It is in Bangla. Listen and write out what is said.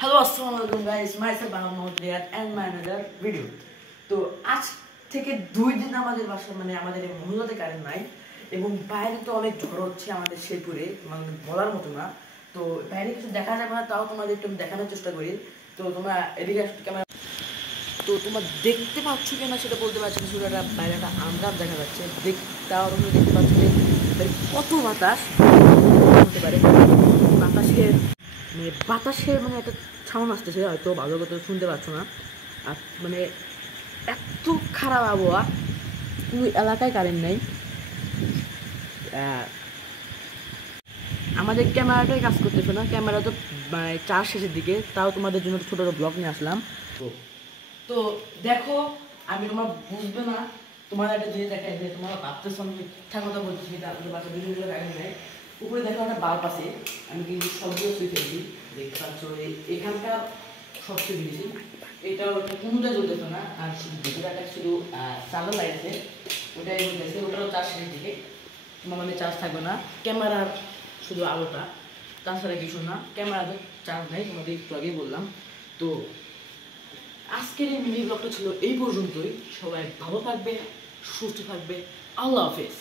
হ্যালো আসসালামু আলাইকুম guys, myself Ahmed Riyad and my another video. তো আজ থেকে 2 দিন আমাদের বাসা আমাদের এই মহল্লাতে কারেন্ট নাই এবং বাইরে তো অনেক ঝড় হচ্ছে আমাদের শেরপুরে, বলার মতো না। তো বাইরে কিছু দেখা যাবে না, তাও তোমাদের একটু দেখানোর চেষ্টা করি। তো তোমরা এদিকে ক্যামেরা, তো তোমরা দেখতে পাচ্ছ কিনা সেটা বলতে পারছি না, শুধু একটা বাইরে একটা আন্দাজ দেখা যাচ্ছে। তাও তোমরা দেখতে পাচ্ছ যে কত বাতাস হতে পারে। বাতাসের একটা সাউন্ড আসতেছে, হয়তো ভালো করে শুনতে পাচ্ছ না। আর এত খারাপ আবহাওয়া, কোনো এলাকায় কারেন্ট নেই। আমাদের ক্যামেরাটাই কাজ করতেছে না, ক্যামেরা তো চার শেষের দিকে। তাও তোমাদের জন্য ছোটো ছোটো ব্লগ নিয়ে আসলাম। তো দেখো, আমি তোমার বুঝবে না, তোমার একটা জিনিস দেখাই যে তোমরা ভাবতেছো আমি মিথ্যা কথা বলছি, তারপরে বাচ্চা ভিডিওগুলো কারেন্ট নেই। উপরে দেখো একটা বাল্ব আছে, আমি কিন্তু সবগুলো সুইচ ফেলছি, দেখতে পাচ্ছ। এখানকার সব সুইচ দিয়েছি, এটা কোনোটা জ্বলতেছে না। আর শুধু ভিতরে শুধু চার্জার লাইট আছে, ওটাই জ্বলতেছে, ওটারও চার্জ শেষের দিকে। তোমার চার্জ থাকবে না, ক্যামেরার শুধু আলোটা, তাছাড়া কিছু না। ক্যামেরাতে চার্জ নেই, তোমাদের একটু আগেই বললাম। তো আজকের এই মিনি ব্লগটা ছিল এই পর্যন্তই। সবাই ভালো থাকবে, সুস্থ থাকবে। আল্লাহ হাফেজ।